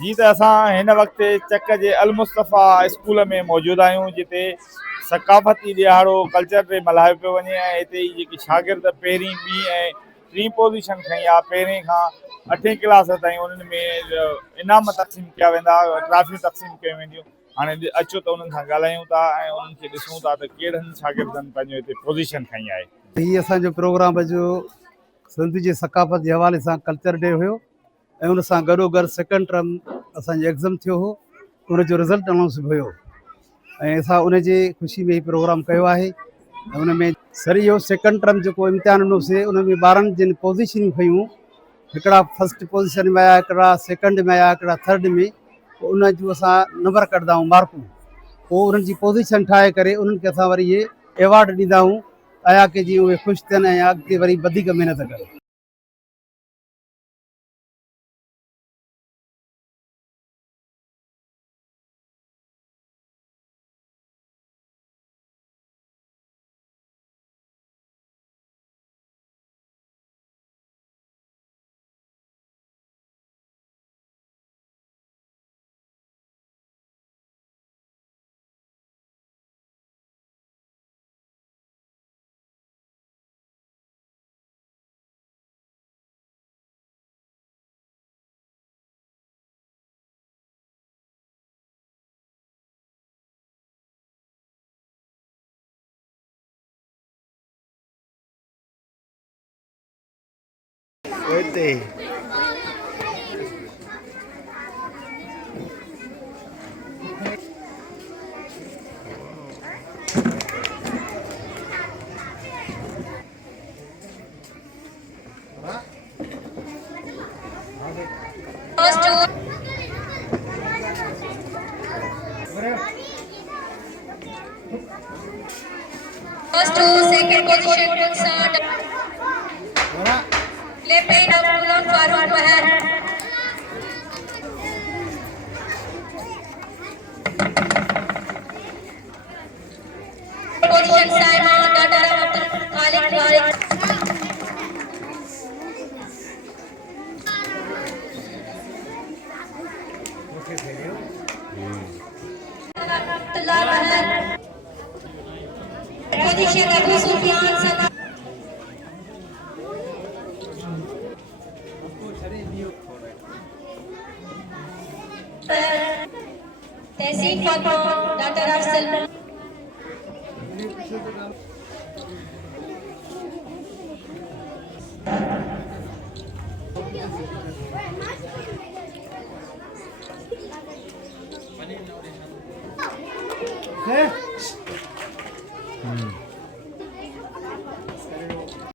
जी त असां हिन वक़्तु चक जे अल मुस्तफ़ा स्कूल में मौजूदु आहियूं जिते सकाफ़ती ॾियारो कल्चर डे मल्हायो पियो वञे ऐं हिते ई जेकी शागिर्द पहिरीं ॿीं ऐं टीं पोज़ीशन खईं आहे पहिरें खां 8वीं क्लास ताईं उन्हनि में इनाम तक़सीम कया वेंदा ट्रॉफियूं तक़सीम कयूं वेंदियूं। हाणे अचो त उन्हनि सां ॻाल्हायूं था ऐं उन्हनि खे ॾिसूं था त कहिड़नि शागिर्दनि पंहिंजो हिते पोज़ीशन खई आहे। हीअ असांजो प्रोग्राम जो सिंध जी सकाफ़त जे हवाले सां कल्चर डे हुयो ऐं उन सां गॾोगॾु सेकेंड टर्म असांजो एग्ज़ाम थियो हो, उनजो रिज़ल्ट अनाउंस बि हुयो ऐं असां उनजी ख़ुशी में ही प्रोग्राम कयो आहे। ऐं उन में सर इहो सेकेंड टर्म जेको इम्तिहान ॾिनोसीं उन में ॿारनि जिन पोज़ीशनूं खयूं, हिकिड़ा फर्स्ट पोज़ीशन में आया, हिकिड़ा सेकेंड में आया, हिकिड़ा थर्ड में, उन जूं असां नंबर कढंदा आहियूं मार्कूं, पोइ उन्हनि जी पोज़ीशन ठाहे करे उन्हनि खे असां वरी इहे एवॉर्ड ॾींदा आहियूं आया की जीअं उहे ख़ुशि थियनि ऐं अॻिते वरी वधीक महिनत कनि। First to second position to third. Lepen Abdullah Farooq Bahar. Position Simon Dada Abdul Khalik Khalik. Abdullah Bahar. Position Abu Sufyan Sana. Tehsin Fatma Dr. Afzal.